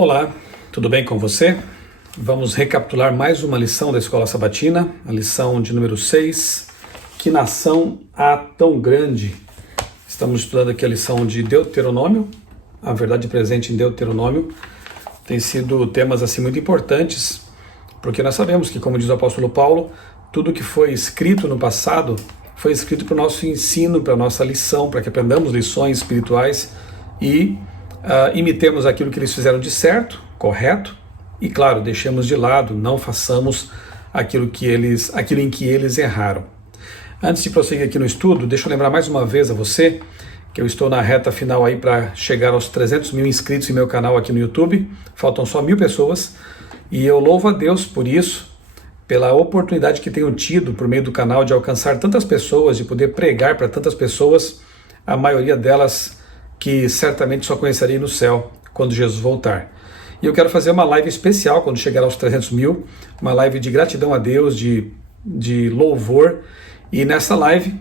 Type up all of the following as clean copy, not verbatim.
Olá, tudo bem com você? Vamos recapitular mais uma lição da Escola Sabatina, a lição de número 6, Que nação há tão grande? Estamos estudando aqui a lição de Deuteronômio, a verdade presente em Deuteronômio. Tem sido temas assim muito importantes, porque nós sabemos que, como diz o apóstolo Paulo, tudo que foi escrito no passado foi escrito para o nosso ensino, para a nossa lição, para que aprendamos lições espirituais e imitemos aquilo que eles fizeram de certo, correto, e claro, deixemos de lado, não façamos aquilo em que eles erraram. Antes de prosseguir aqui no estudo, deixa eu lembrar mais uma vez a você que eu estou na reta final aí para chegar aos 300 mil inscritos em meu canal aqui no YouTube. Faltam só 1000 pessoas e eu louvo a Deus por isso, pela oportunidade que tenho tido por meio do canal de alcançar tantas pessoas, de poder pregar para tantas pessoas, a maioria delas que certamente só conhecerei no céu quando Jesus voltar. E eu quero fazer uma live especial quando chegar aos 300 mil, uma live de gratidão a Deus, de louvor, e nessa live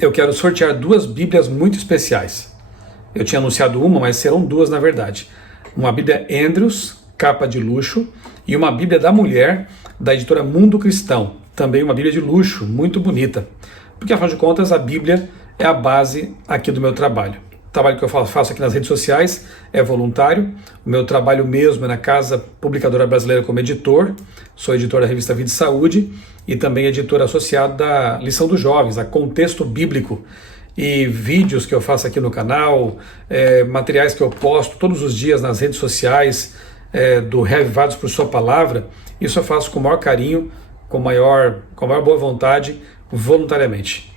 eu quero sortear 2 Bíblias muito especiais. Eu tinha anunciado uma, mas serão 2 na verdade. Uma Bíblia Andrews, capa de luxo, e uma Bíblia da Mulher, da editora Mundo Cristão, também uma Bíblia de luxo, muito bonita, porque afinal de contas a Bíblia é a base aqui do meu trabalho. O trabalho que eu faço aqui nas redes sociais é voluntário, o meu trabalho mesmo é na Casa Publicadora Brasileira como editor, sou editor da revista Vida e Saúde e também editor associado da Lição dos Jovens, a Contexto Bíblico, e vídeos que eu faço aqui no canal, materiais que eu posto todos os dias nas redes sociais, do Reavivados por Sua Palavra. Isso eu faço com o maior carinho, com a maior boa vontade, voluntariamente.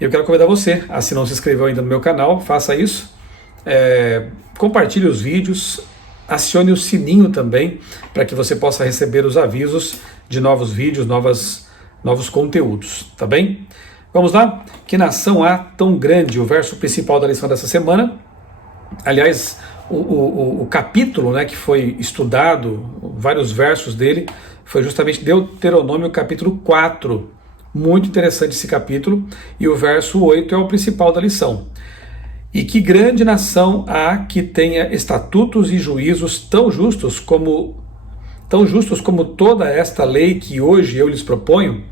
Eu quero convidar você, se não se inscreveu ainda no meu canal, faça isso, compartilhe os vídeos, acione o sininho também, para que você possa receber os avisos de novos vídeos, novos conteúdos, tá bem? Vamos lá? Que nação há tão grande? O verso principal da lição dessa semana, aliás, o capítulo, né, que foi estudado, vários versos dele, foi justamente Deuteronômio capítulo 4, muito interessante esse capítulo, e o verso 8 é o principal da lição. E que grande nação há que tenha estatutos e juízos tão justos como toda esta lei que hoje eu lhes proponho?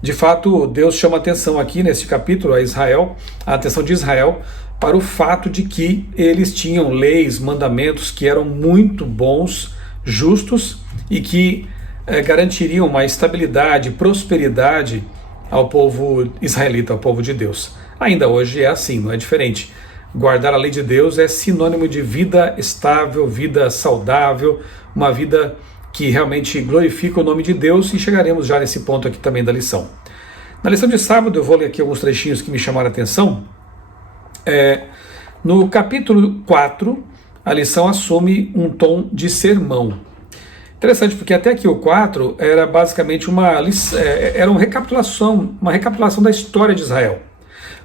De fato, Deus chama a atenção aqui nesse capítulo a atenção de Israel, para o fato de que eles tinham leis, mandamentos que eram muito bons, justos e que garantiriam uma estabilidade, prosperidade ao povo israelita, ao povo de Deus. Ainda hoje é assim, não é diferente. Guardar a lei de Deus é sinônimo de vida estável, vida saudável, uma vida que realmente glorifica o nome de Deus, e chegaremos já nesse ponto aqui também da lição. Na lição de sábado eu vou ler aqui alguns trechinhos que me chamaram a atenção. No capítulo 4, a lição assume um tom de sermão. Interessante, porque até aqui o 4 era basicamente uma recapitulação da história de Israel.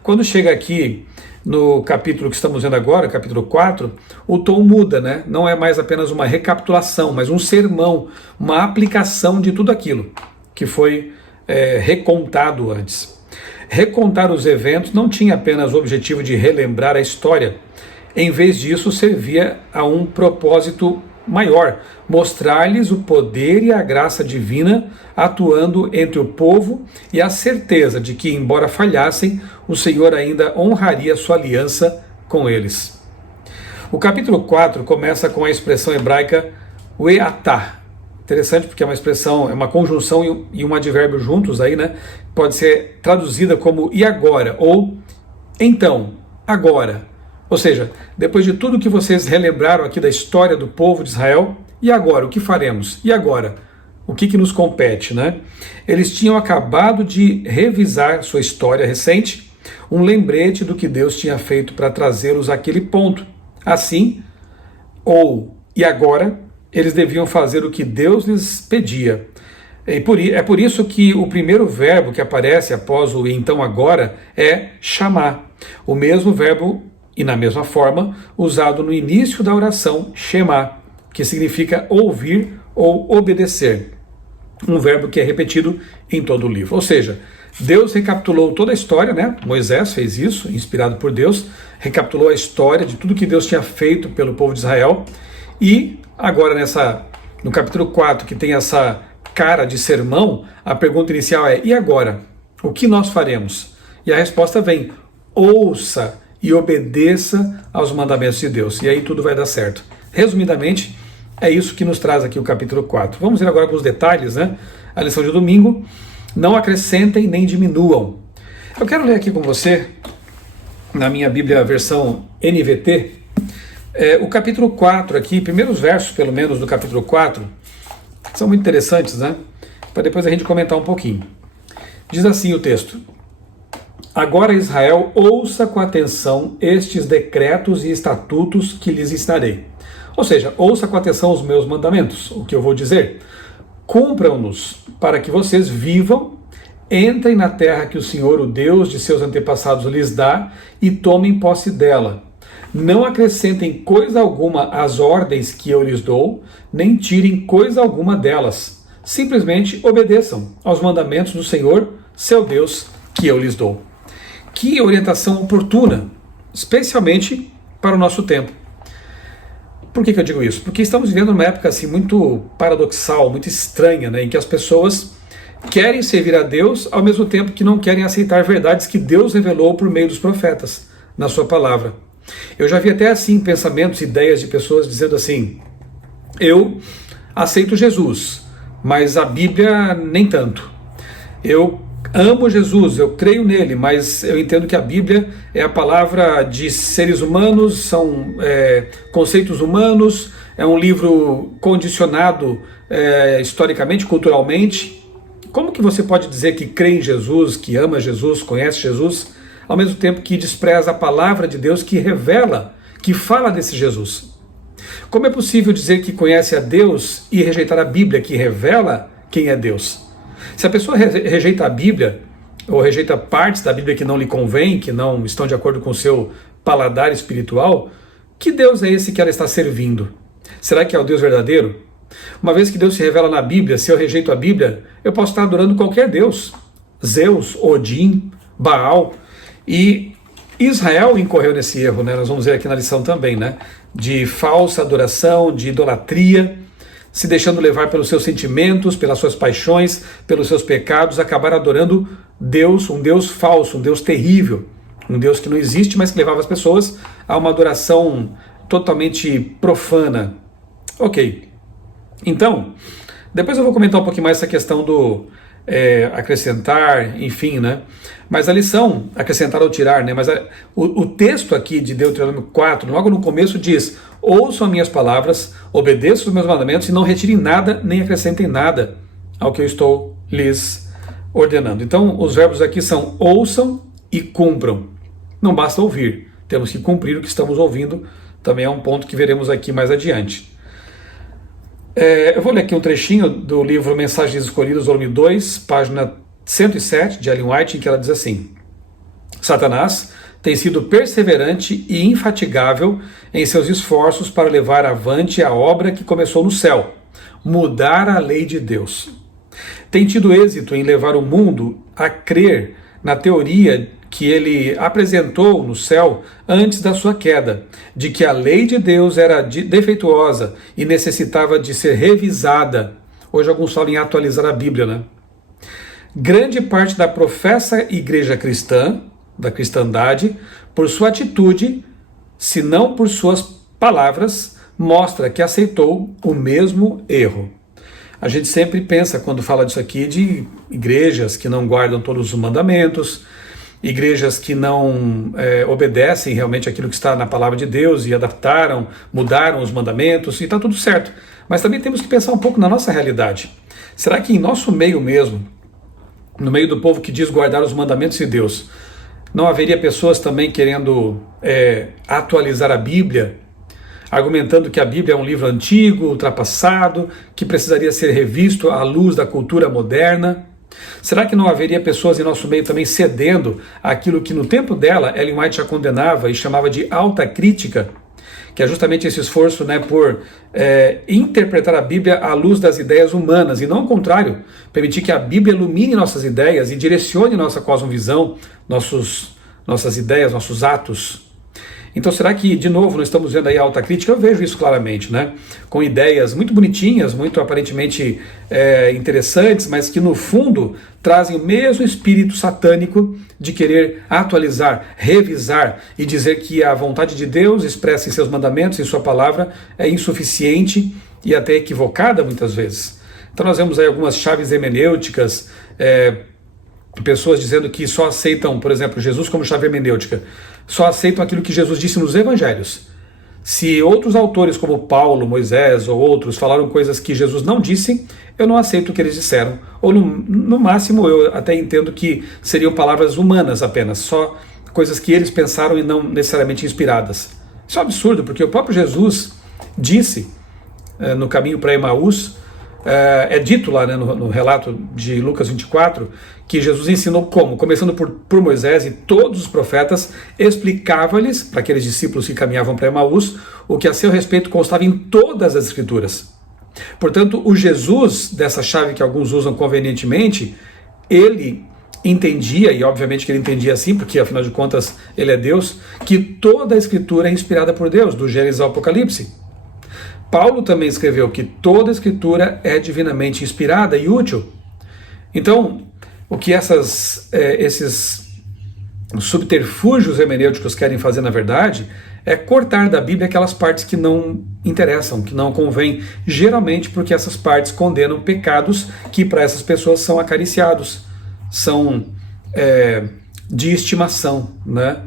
Quando chega aqui no capítulo que estamos vendo agora, capítulo 4, o tom muda, né? Não é mais apenas uma recapitulação, mas um sermão, uma aplicação de tudo aquilo que foi recontado antes. Recontar os eventos não tinha apenas o objetivo de relembrar a história. Em vez disso, servia a um propósito maior, mostrar-lhes o poder e a graça divina atuando entre o povo e a certeza de que, embora falhassem, o Senhor ainda honraria sua aliança com eles. O capítulo 4 começa com a expressão hebraica weatah. Interessante, porque é uma expressão, é uma conjunção e um advérbio juntos aí, né? Pode ser traduzida como e agora, ou então, agora. Ou seja, depois de tudo que vocês relembraram aqui da história do povo de Israel, e agora, o que faremos? E agora? O que nos compete, né? Eles tinham acabado de revisar sua história recente, um lembrete do que Deus tinha feito para trazê-los àquele ponto. Assim, e agora, eles deviam fazer o que Deus lhes pedia. É por isso que o primeiro verbo que aparece após o então agora é chamar. O mesmo verbo e na mesma forma usado no início da oração Shema, que significa ouvir ou obedecer. Um verbo que é repetido em todo o livro. Ou seja, Deus recapitulou toda a história, né? Moisés fez isso, inspirado por Deus, recapitulou a história de tudo que Deus tinha feito pelo povo de Israel, E agora no capítulo 4, que tem essa cara de sermão, a pergunta inicial é: e agora? O que nós faremos? E a resposta vem: ouça e obedeça aos mandamentos de Deus, e aí tudo vai dar certo. Resumidamente, é isso que nos traz aqui o capítulo 4. Vamos ver agora com os detalhes, né? A lição de domingo: não acrescentem nem diminuam. Eu quero ler aqui com você, na minha Bíblia versão NVT, o capítulo 4 aqui, primeiros versos pelo menos do capítulo 4, que são muito interessantes, né? Para depois a gente comentar um pouquinho. Diz assim o texto: agora, Israel, ouça com atenção estes decretos e estatutos que lhes ensinarei. Ou seja, ouça com atenção os meus mandamentos, o que eu vou dizer. Cumpram-nos para que vocês vivam, entrem na terra que o Senhor, o Deus de seus antepassados, lhes dá e tomem posse dela. Não acrescentem coisa alguma às ordens que eu lhes dou, nem tirem coisa alguma delas. Simplesmente obedeçam aos mandamentos do Senhor, seu Deus, que eu lhes dou. Que orientação oportuna, especialmente para o nosso tempo. Por que eu digo isso? Porque estamos vivendo uma época assim muito paradoxal, muito estranha, né, em que as pessoas querem servir a Deus ao mesmo tempo que não querem aceitar verdades que Deus revelou por meio dos profetas, na sua palavra. Eu já vi até assim pensamentos, ideias de pessoas dizendo assim: eu aceito Jesus, mas a Bíblia nem tanto. Eu amo Jesus, eu creio nele, mas eu entendo que a Bíblia é a palavra de seres humanos, são conceitos humanos, é um livro condicionado historicamente, culturalmente. Como que você pode dizer que crê em Jesus, que ama Jesus, conhece Jesus, ao mesmo tempo que despreza a palavra de Deus que revela, que fala desse Jesus? Como é possível dizer que conhece a Deus e rejeitar a Bíblia que revela quem é Deus? Se a pessoa rejeita a Bíblia, ou rejeita partes da Bíblia que não lhe convém, que não estão de acordo com o seu paladar espiritual, que Deus é esse que ela está servindo? Será que é o Deus verdadeiro? Uma vez que Deus se revela na Bíblia, se eu rejeito a Bíblia, eu posso estar adorando qualquer Deus. Zeus, Odin, Baal. E Israel incorreu nesse erro, né? Nós vamos ver aqui na lição também, né? De falsa adoração, de idolatria, se deixando levar pelos seus sentimentos, pelas suas paixões, pelos seus pecados, acabar adorando Deus, um Deus falso, um Deus terrível, um Deus que não existe, mas que levava as pessoas a uma adoração totalmente profana. Ok. Então, depois eu vou comentar um pouquinho mais essa questão do acrescentar, enfim, né? Mas a lição, acrescentar ou tirar, né? Mas o texto aqui de Deuteronômio 4, logo no começo diz: ouçam as minhas palavras, obedeçam os meus mandamentos e não retirem nada, nem acrescentem nada ao que eu estou lhes ordenando. Então, os verbos aqui são ouçam e cumpram. Não basta ouvir, temos que cumprir o que estamos ouvindo, também é um ponto que veremos aqui mais adiante. Eu vou ler aqui um trechinho do livro Mensagens Escolhidas, volume 2, página 107, de Ellen White, em que ela diz assim: Satanás tem sido perseverante e infatigável em seus esforços para levar avante a obra que começou no céu, mudar a lei de Deus. Tem tido êxito em levar o mundo a crer na teoria que ele apresentou no céu antes da sua queda, de que a lei de Deus era defeituosa e necessitava de ser revisada. Hoje alguns falam em atualizar a Bíblia, né? Grande parte da professa igreja cristã, da cristandade, por sua atitude, se não por suas palavras, mostra que aceitou o mesmo erro. A gente sempre pensa, quando fala disso aqui, de igrejas que não guardam todos os mandamentos, igrejas que não obedecem realmente aquilo que está na palavra de Deus e adaptaram, mudaram os mandamentos, e está tudo certo. Mas também temos que pensar um pouco na nossa realidade. Será que em nosso meio mesmo, no meio do povo que diz guardar os mandamentos de Deus, não haveria pessoas também querendo atualizar a Bíblia, argumentando que a Bíblia é um livro antigo, ultrapassado, que precisaria ser revisto à luz da cultura moderna? Será que não haveria pessoas em nosso meio também cedendo àquilo que no tempo dela Ellen White já condenava e chamava de alta crítica, que é justamente esse esforço, né, por interpretar a Bíblia à luz das ideias humanas, e não ao contrário, permitir que a Bíblia ilumine nossas ideias e direcione nossa cosmovisão, nossas ideias, nossos atos. Então será que, de novo, nós estamos vendo aí a alta crítica? Eu vejo isso claramente, né? Com ideias muito bonitinhas, muito aparentemente interessantes, mas que no fundo trazem o mesmo espírito satânico de querer atualizar, revisar e dizer que a vontade de Deus expressa em seus mandamentos, em sua palavra, é insuficiente e até equivocada muitas vezes. Então nós vemos aí algumas chaves hermenêuticas, pessoas dizendo que só aceitam, por exemplo, Jesus como chave hermenêutica, só aceitam aquilo que Jesus disse nos evangelhos. Se outros autores como Paulo, Moisés ou outros falaram coisas que Jesus não disse, eu não aceito o que eles disseram. Ou no máximo eu até entendo que seriam palavras humanas apenas, só coisas que eles pensaram e não necessariamente inspiradas. Isso é um absurdo, porque o próprio Jesus disse no caminho para Emaús, é dito lá, né, no relato de Lucas 24, que Jesus ensinou como, começando por Moisés e todos os profetas, explicava-lhes, para aqueles discípulos que caminhavam para Emaús, o que a seu respeito constava em todas as Escrituras. Portanto, o Jesus, dessa chave que alguns usam convenientemente, ele entendia, e obviamente que ele entendia assim, porque afinal de contas ele é Deus, que toda a Escritura é inspirada por Deus, do Gênesis ao Apocalipse. Paulo também escreveu que toda a Escritura é divinamente inspirada e útil. Então, o que esses subterfúgios hermenêuticos querem fazer, na verdade, é cortar da Bíblia aquelas partes que não interessam, que não convêm, geralmente porque essas partes condenam pecados que para essas pessoas são acariciados, são de estimação, né?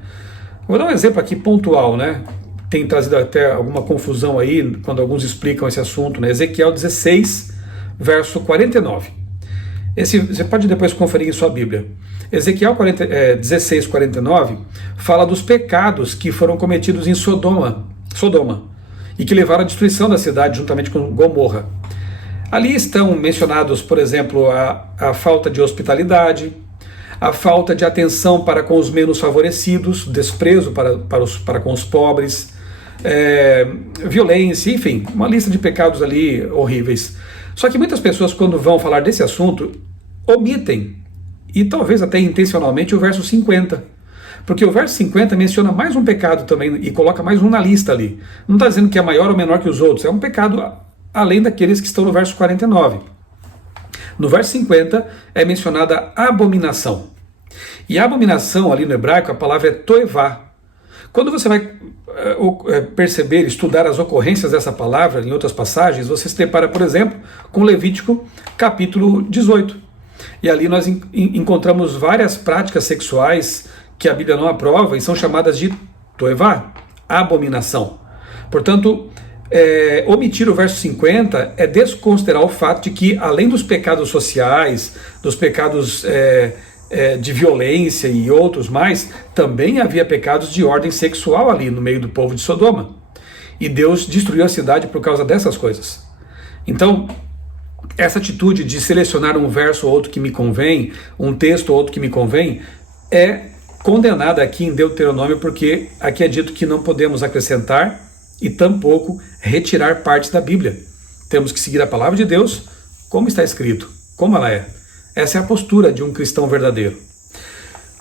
Vou dar um exemplo aqui pontual, né? Tem trazido até alguma confusão aí quando alguns explicam esse assunto, né? Ezequiel 16, verso 49. Você pode depois conferir em sua Bíblia. Ezequiel 16, 49 fala dos pecados que foram cometidos em Sodoma, e que levaram à destruição da cidade juntamente com Gomorra. Ali estão mencionados, por exemplo, a falta de hospitalidade, a falta de atenção para com os menos favorecidos, desprezo para com os pobres, violência, enfim, uma lista de pecados ali horríveis. Só que muitas pessoas, quando vão falar desse assunto, omitem, e talvez até intencionalmente, o verso 50. Porque o verso 50 menciona mais um pecado também e coloca mais um na lista ali. Não está dizendo que é maior ou menor que os outros, é um pecado além daqueles que estão no verso 49. No verso 50 é mencionada a abominação. E a abominação ali no hebraico, a palavra é toevá. Quando você vai perceber, estudar as ocorrências dessa palavra em outras passagens, você se depara, por exemplo, com Levítico capítulo 18. E ali nós encontramos várias práticas sexuais que a Bíblia não aprova e são chamadas de toevá, abominação. Portanto, omitir o verso 50 é desconsiderar o fato de que, além dos pecados sociais, dos pecados de violência e outros mais, também havia pecados de ordem sexual ali no meio do povo de Sodoma. E Deus destruiu a cidade por causa dessas coisas. Então, essa atitude de selecionar um verso ou outro que me convém, um texto ou outro que me convém, é condenada aqui em Deuteronômio, porque aqui é dito que não podemos acrescentar e tampouco retirar partes da Bíblia. Temos que seguir a palavra de Deus como está escrito, como ela é. Essa é a postura de um cristão verdadeiro.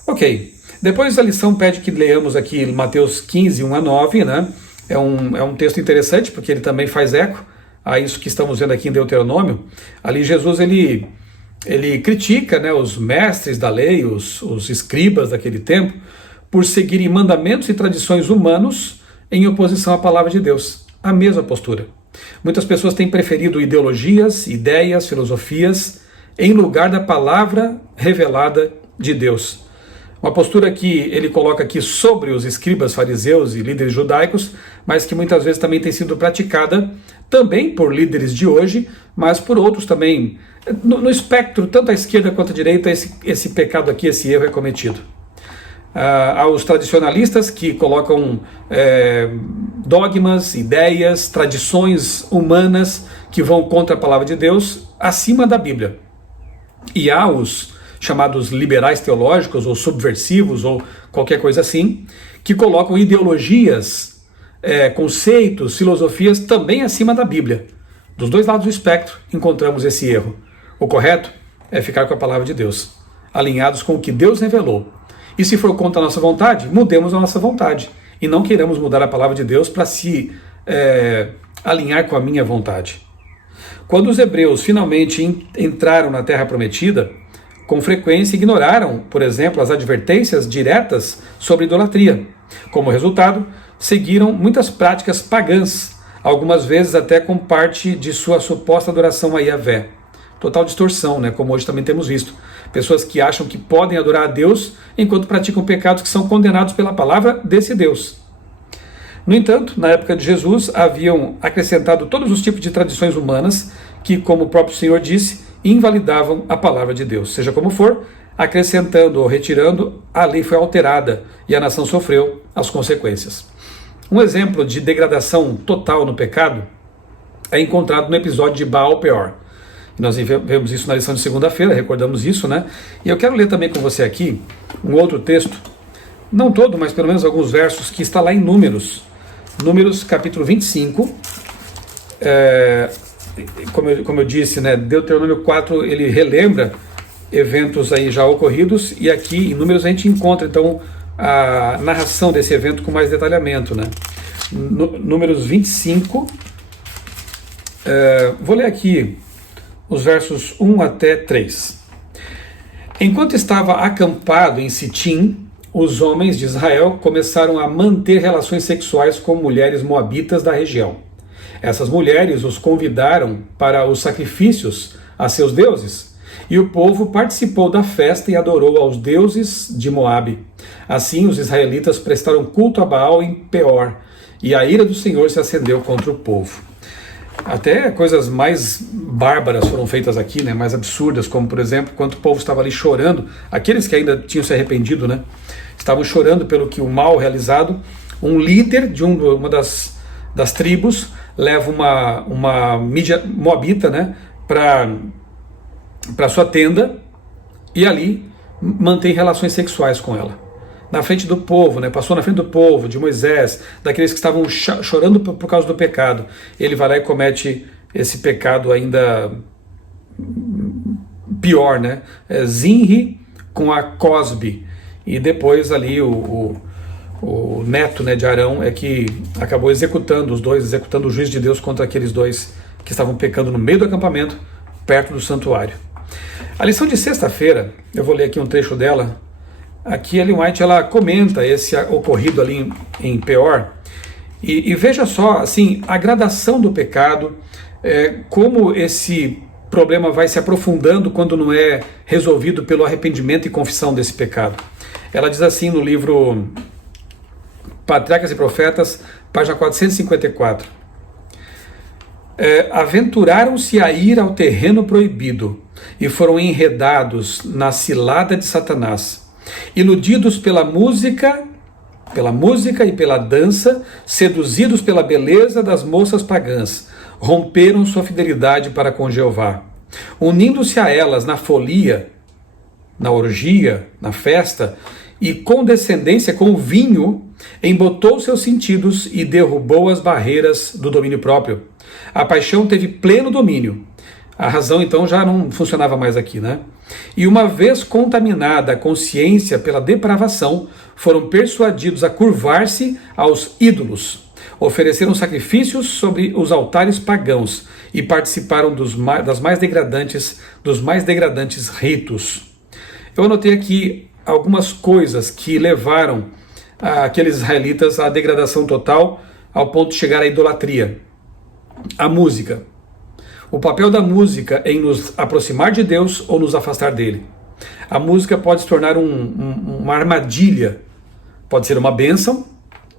Ok, depois a lição pede que leamos aqui Mateus 15, 1 a 9, né? É um texto interessante, porque ele também faz eco a isso que estamos vendo aqui em Deuteronômio. Ali Jesus, ele critica, né, os mestres da lei, os escribas daquele tempo, por seguirem mandamentos e tradições humanos em oposição à palavra de Deus. A mesma postura. Muitas pessoas têm preferido ideologias, ideias, filosofias, em lugar da palavra revelada de Deus. Uma postura que ele coloca aqui sobre os escribas, fariseus e líderes judaicos, mas que muitas vezes também tem sido praticada também por líderes de hoje, mas por outros também. No espectro, tanto à esquerda quanto à direita, esse pecado aqui, esse erro é cometido. Aos tradicionalistas que colocam dogmas, ideias, tradições humanas que vão contra a palavra de Deus acima da Bíblia. E há os chamados liberais teológicos ou subversivos ou qualquer coisa assim, que colocam ideologias, conceitos, filosofias também acima da Bíblia. Dos dois lados do espectro encontramos esse erro. O correto é ficar com a palavra de Deus, alinhados com o que Deus revelou. E se for contra a nossa vontade, mudemos a nossa vontade e não queiramos mudar a palavra de Deus para se alinhar com a minha vontade. Quando os hebreus finalmente entraram na Terra Prometida, com frequência ignoraram, por exemplo, as advertências diretas sobre idolatria. Como resultado, seguiram muitas práticas pagãs, algumas vezes até com parte de sua suposta adoração a Yahvé. Total distorção, né? Como hoje também temos visto. Pessoas que acham que podem adorar a Deus enquanto praticam pecados que são condenados pela palavra desse Deus. No entanto, na época de Jesus, haviam acrescentado todos os tipos de tradições humanas que, como o próprio Senhor disse, invalidavam a palavra de Deus. Seja como for, acrescentando ou retirando, a lei foi alterada e a nação sofreu as consequências. Um exemplo de degradação total no pecado é encontrado no episódio de Baal Peor. Nós vemos isso na lição de segunda-feira, recordamos isso, né? E eu quero ler também com você aqui um outro texto, não todo, mas pelo menos alguns versos, que está lá em Números. Números capítulo 25, como eu disse, né, Deuteronômio 4, ele relembra eventos aí já ocorridos, e aqui em Números a gente encontra então a narração desse evento com mais detalhamento, né? Números 25, vou ler aqui os versos 1 até 3. Enquanto estava acampado em Sitim, os homens de Israel começaram a manter relações sexuais com mulheres moabitas da região. Essas mulheres os convidaram para os sacrifícios a seus deuses, e o povo participou da festa e adorou aos deuses de Moabe. Assim, os israelitas prestaram culto a Baal em Peor, e a ira do Senhor se acendeu contra o povo. Até coisas mais bárbaras foram feitas aqui, né, mais absurdas, como por exemplo, quando o povo estava ali chorando, aqueles que ainda tinham se arrependido, né, estavam chorando pelo que o mal realizado, um líder de uma das tribos leva uma mídia moabita, né, para sua tenda, e ali mantém relações sexuais com ela. Na frente do povo, né? Passou na frente do povo, de Moisés, daqueles que estavam chorando por causa do pecado. Ele vai lá e comete esse pecado ainda pior, né? Zinri com a Cosbe. E depois ali o neto, né, de Arão é que acabou executando o juízo de Deus contra aqueles dois que estavam pecando no meio do acampamento, perto do santuário. A lição de sexta-feira, eu vou ler aqui um trecho dela. Aqui Ellen White ela comenta esse ocorrido ali em Peor, e veja só assim, a gradação do pecado, como esse problema vai se aprofundando quando não é resolvido pelo arrependimento e confissão desse pecado. Ela diz assim no livro Patriarcas e Profetas, página 454. Aventuraram-se a ir ao terreno proibido e foram enredados na cilada de Satanás. Iludidos pela música e pela dança, seduzidos pela beleza das moças pagãs, romperam sua fidelidade para com Jeová. Unindo-se a elas na folia, na orgia, na festa, e condescendência com o vinho, embotou seus sentidos e derrubou as barreiras do domínio próprio. A paixão teve pleno domínio. A razão, então, já não funcionava mais aqui, né? E uma vez contaminada a consciência pela depravação, foram persuadidos a curvar-se aos ídolos. Ofereceram sacrifícios sobre os altares pagãos e participaram dos mais degradantes ritos. Eu anotei aqui algumas coisas que levaram aqueles israelitas à degradação total, ao ponto de chegar à idolatria. A música. O papel da música em nos aproximar de Deus ou nos afastar dele. A música pode se tornar uma armadilha. Pode ser uma bênção,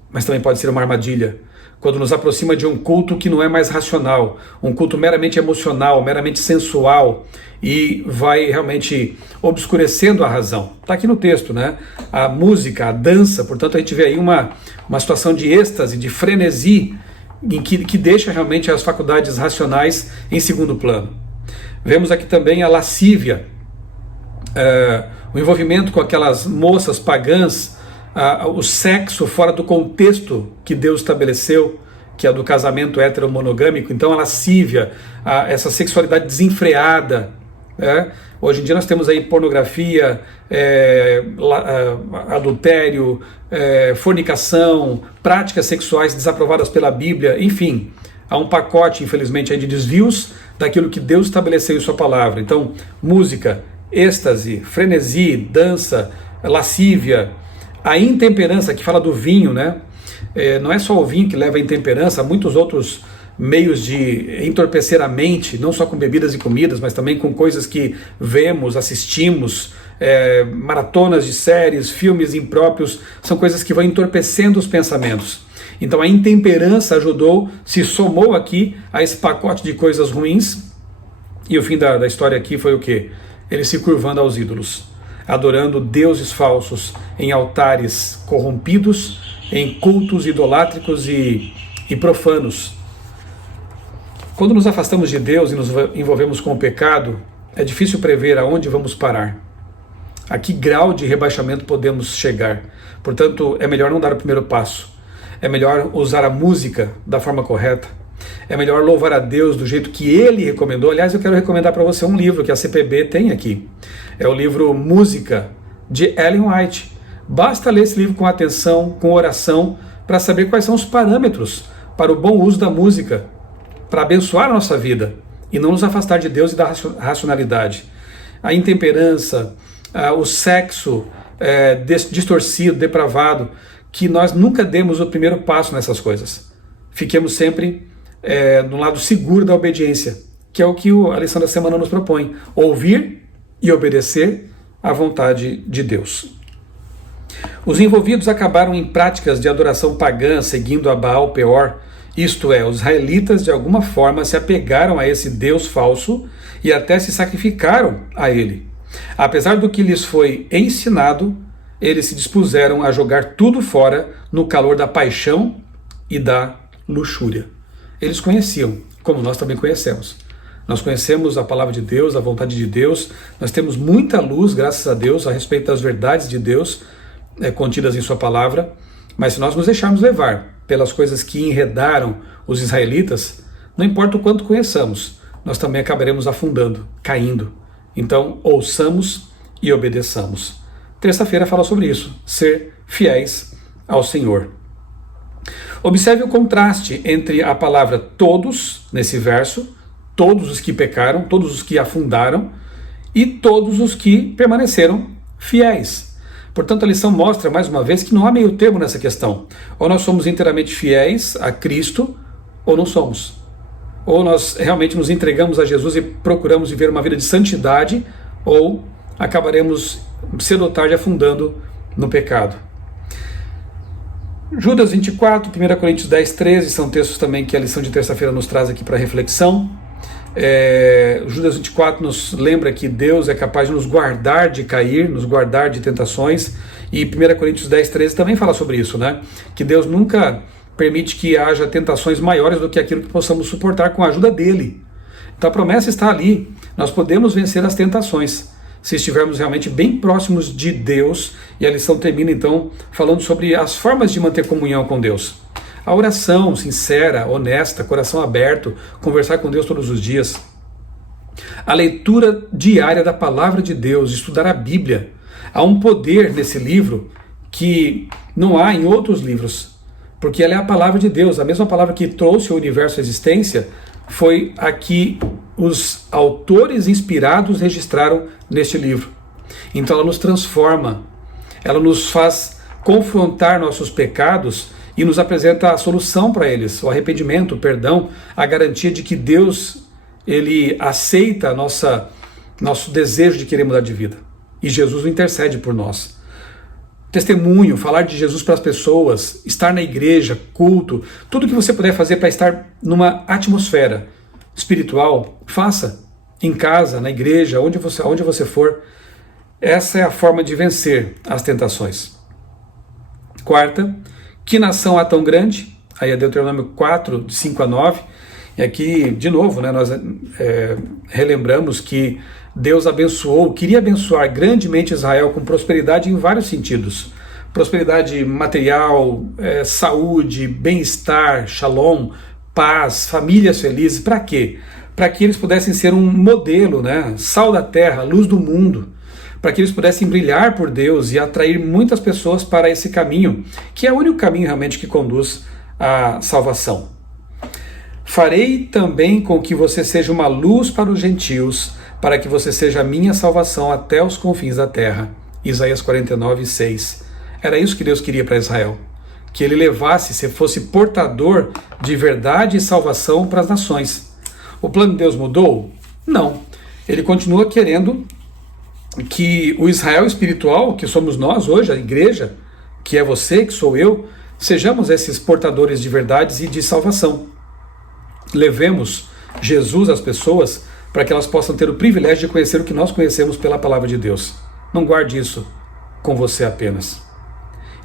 mas também pode ser uma armadilha. Quando nos aproxima de um culto que não é mais racional, um culto meramente emocional, meramente sensual, e vai realmente obscurecendo a razão. Está aqui no texto, né? A música, a dança, portanto a gente vê aí uma situação de êxtase, de frenesi, em que deixa realmente as faculdades racionais em segundo plano. Vemos aqui também a lascívia, o envolvimento com aquelas moças pagãs, o sexo fora do contexto que Deus estabeleceu, que é do casamento heteromonogâmico. Então a lascívia, essa sexualidade desenfreada, Hoje em dia nós temos aí pornografia, adultério, fornicação, práticas sexuais desaprovadas pela Bíblia, enfim, há um pacote, infelizmente, aí de desvios daquilo que Deus estabeleceu em sua palavra. Então, música, êxtase, frenesi, dança, lascívia, a intemperança, que fala do vinho, né? Não é só o vinho que leva à intemperança, há muitos outros meios de entorpecer a mente, não só com bebidas e comidas, mas também com coisas que vemos, assistimos, maratonas de séries, filmes impróprios, são coisas que vão entorpecendo os pensamentos. Então a intemperança ajudou, se somou aqui a esse pacote de coisas ruins, e o fim da história aqui foi o quê? Ele se curvando aos ídolos, adorando deuses falsos em altares corrompidos, em cultos idolátricos e profanos. Quando nos afastamos de Deus e nos envolvemos com o pecado, é difícil prever aonde vamos parar. A que grau de rebaixamento podemos chegar. Portanto, é melhor não dar o primeiro passo. É melhor usar a música da forma correta. É melhor louvar a Deus do jeito que Ele recomendou. Aliás, eu quero recomendar para você um livro que a CPB tem aqui. É o livro Música, de Ellen White. Basta ler esse livro com atenção, com oração, para saber quais são os parâmetros para o bom uso da música, para abençoar a nossa vida e não nos afastar de Deus e da racionalidade. A intemperança, o sexo distorcido, depravado, que nós nunca demos o primeiro passo nessas coisas. Fiquemos sempre no lado seguro da obediência, que é o que a lição da semana nos propõe: ouvir e obedecer à vontade de Deus. Os envolvidos acabaram em práticas de adoração pagã, seguindo a Baal Peor. Isto é, os israelitas de alguma forma se apegaram a esse Deus falso e até se sacrificaram a ele. Apesar do que lhes foi ensinado, eles se dispuseram a jogar tudo fora no calor da paixão e da luxúria. Eles conheciam, como nós também conhecemos. Nós conhecemos a palavra de Deus, a vontade de Deus, nós temos muita luz, graças a Deus, a respeito das verdades de Deus contidas em sua palavra, mas se nós nos deixarmos levar pelas coisas que enredaram os israelitas, não importa o quanto conheçamos, nós também acabaremos afundando, caindo. Então, ouçamos e obedeçamos. Terça-feira fala sobre isso, ser fiéis ao Senhor. Observe o contraste entre a palavra todos, nesse verso, todos os que pecaram, todos os que afundaram, e todos os que permaneceram fiéis. Portanto, a lição mostra, mais uma vez, que não há meio termo nessa questão. Ou nós somos inteiramente fiéis a Cristo, ou não somos. Ou nós realmente nos entregamos a Jesus e procuramos viver uma vida de santidade, ou acabaremos cedo ou tarde afundando no pecado. Judas 24, 1 Coríntios 10, 13, são textos também que a lição de terça-feira nos traz aqui para reflexão. Judas 24 nos lembra que Deus é capaz de nos guardar de cair, nos guardar de tentações, e 1 Coríntios 10, 13 também fala sobre isso, né? Que Deus nunca permite que haja tentações maiores do que aquilo que possamos suportar com a ajuda dele. Então a promessa está ali, nós podemos vencer as tentações, se estivermos realmente bem próximos de Deus, e a lição termina então falando sobre as formas de manter comunhão com Deus. A oração sincera, honesta, coração aberto, conversar com Deus todos os dias. A leitura diária da palavra de Deus, estudar a Bíblia. Há um poder nesse livro que não há em outros livros, porque ela é a palavra de Deus. A mesma palavra que trouxe o universo à existência foi a que os autores inspirados registraram neste livro. Então ela nos transforma, ela nos faz confrontar nossos pecados e nos apresenta a solução para eles, o arrependimento, o perdão, a garantia de que Deus, Ele aceita nosso desejo de querer mudar de vida. E Jesus o intercede por nós. Testemunho, falar de Jesus para as pessoas, estar na igreja, culto, tudo que você puder fazer para estar numa atmosfera espiritual, faça. Em casa, na igreja, onde você for. Essa é a forma de vencer as tentações. Quarta, que nação há tão grande? Aí é Deuteronômio 4, de 5 a 9. E aqui, de novo, né, nós relembramos que Deus queria abençoar grandemente Israel com prosperidade em vários sentidos. Prosperidade material, saúde, bem-estar, shalom, paz, famílias felizes. Para quê? para que eles pudessem ser um modelo, né? Sal da terra, luz do mundo, para que eles pudessem brilhar por Deus e atrair muitas pessoas para esse caminho, que é o único caminho realmente que conduz à salvação. Farei também com que você seja uma luz para os gentios, para que você seja a minha salvação até os confins da terra. Isaías 49:6. Era isso que Deus queria para Israel, que ele levasse, se fosse portador de verdade e salvação para as nações. O plano de Deus mudou? Não. Ele continua querendo que o Israel espiritual, que somos nós hoje, a igreja, que é você, que sou eu, sejamos esses portadores de verdades e de salvação. Levemos Jesus às pessoas para que elas possam ter o privilégio de conhecer o que nós conhecemos pela palavra de Deus. Não guarde isso com você apenas.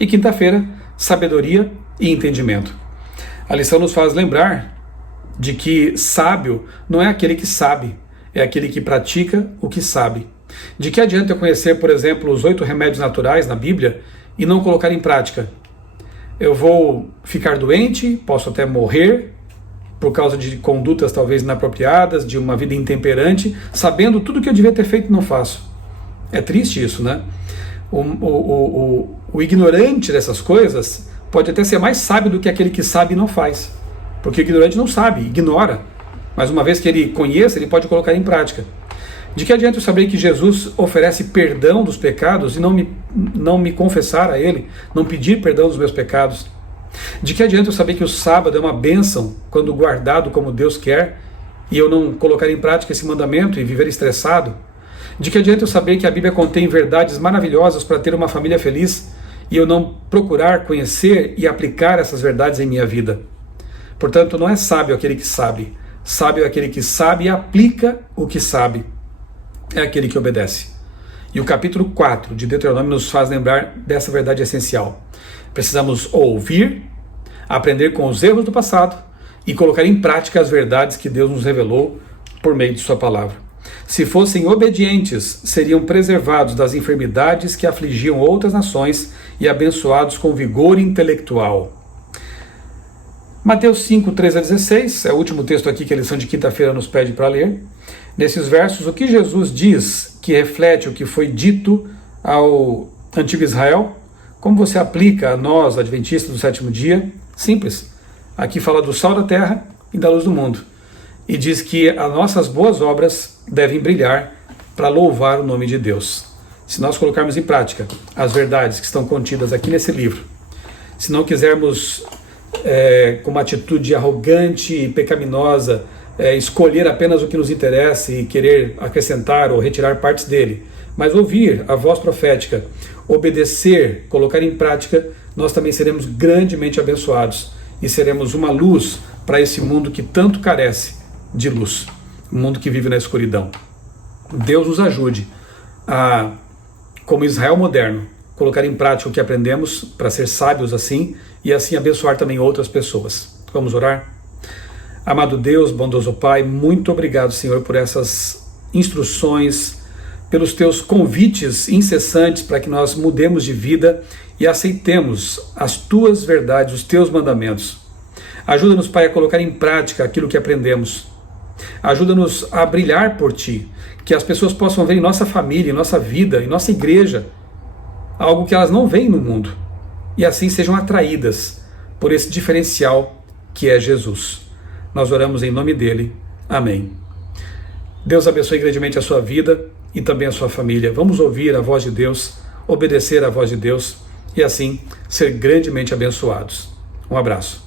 E quinta-feira, sabedoria e entendimento. A lição nos faz lembrar de que sábio não é aquele que sabe, é aquele que pratica o que sabe. De que adianta eu conhecer, por exemplo, os 8 remédios naturais na Bíblia e não colocar em prática? Eu vou ficar doente, posso até morrer por causa de condutas talvez inapropriadas, de uma vida intemperante, sabendo tudo que eu devia ter feito e não faço. É triste isso, né? O ignorante dessas coisas pode até ser mais sábio do que aquele que sabe e não faz. Porque o ignorante não sabe, ignora. Mas uma vez que ele conheça, ele pode colocar em prática. De que adianta eu saber que Jesus oferece perdão dos pecados e não me confessar a Ele, não pedir perdão dos meus pecados? De que adianta eu saber que o sábado é uma bênção quando guardado como Deus quer e eu não colocar em prática esse mandamento e viver estressado? De que adianta eu saber que a Bíblia contém verdades maravilhosas para ter uma família feliz e eu não procurar conhecer e aplicar essas verdades em minha vida? Portanto, não é sábio aquele que sabe. Sábio é aquele que sabe e aplica o que sabe. É aquele que obedece. E o capítulo 4 de Deuteronômio nos faz lembrar dessa verdade essencial. Precisamos ouvir, aprender com os erros do passado e colocar em prática as verdades que Deus nos revelou por meio de sua palavra. Se fossem obedientes, seriam preservados das enfermidades que afligiam outras nações e abençoados com vigor intelectual. Mateus 5, 13-16, é o último texto aqui que a lição de quinta-feira nos pede para ler. Nesses versos, o que Jesus diz que reflete o que foi dito ao antigo Israel? Como você aplica a nós, adventistas do sétimo dia? Simples. Aqui fala do sal da terra e da luz do mundo. E diz que as nossas boas obras devem brilhar para louvar o nome de Deus. Se nós colocarmos em prática as verdades que estão contidas aqui nesse livro, se não quisermos, com uma atitude arrogante e pecaminosa, escolher apenas o que nos interessa e querer acrescentar ou retirar partes dele, mas ouvir a voz profética, obedecer, colocar em prática, nós também seremos grandemente abençoados e seremos uma luz para esse mundo que tanto carece de luz, um mundo que vive na escuridão. Deus nos ajude a, como Israel moderno, colocar em prática o que aprendemos para ser sábios assim e assim abençoar também outras pessoas. Vamos orar? Amado Deus, bondoso Pai, muito obrigado, Senhor, por essas instruções, pelos teus convites incessantes para que nós mudemos de vida e aceitemos as tuas verdades, os teus mandamentos. Ajuda-nos, Pai, a colocar em prática aquilo que aprendemos. Ajuda-nos a brilhar por Ti, que as pessoas possam ver em nossa família, em nossa vida, em nossa igreja, algo que elas não veem no mundo, e assim sejam atraídas por esse diferencial que é Jesus. Nós oramos em nome dele. Amém. Deus abençoe grandemente a sua vida e também a sua família. Vamos ouvir a voz de Deus, obedecer à voz de Deus e assim ser grandemente abençoados. Um abraço.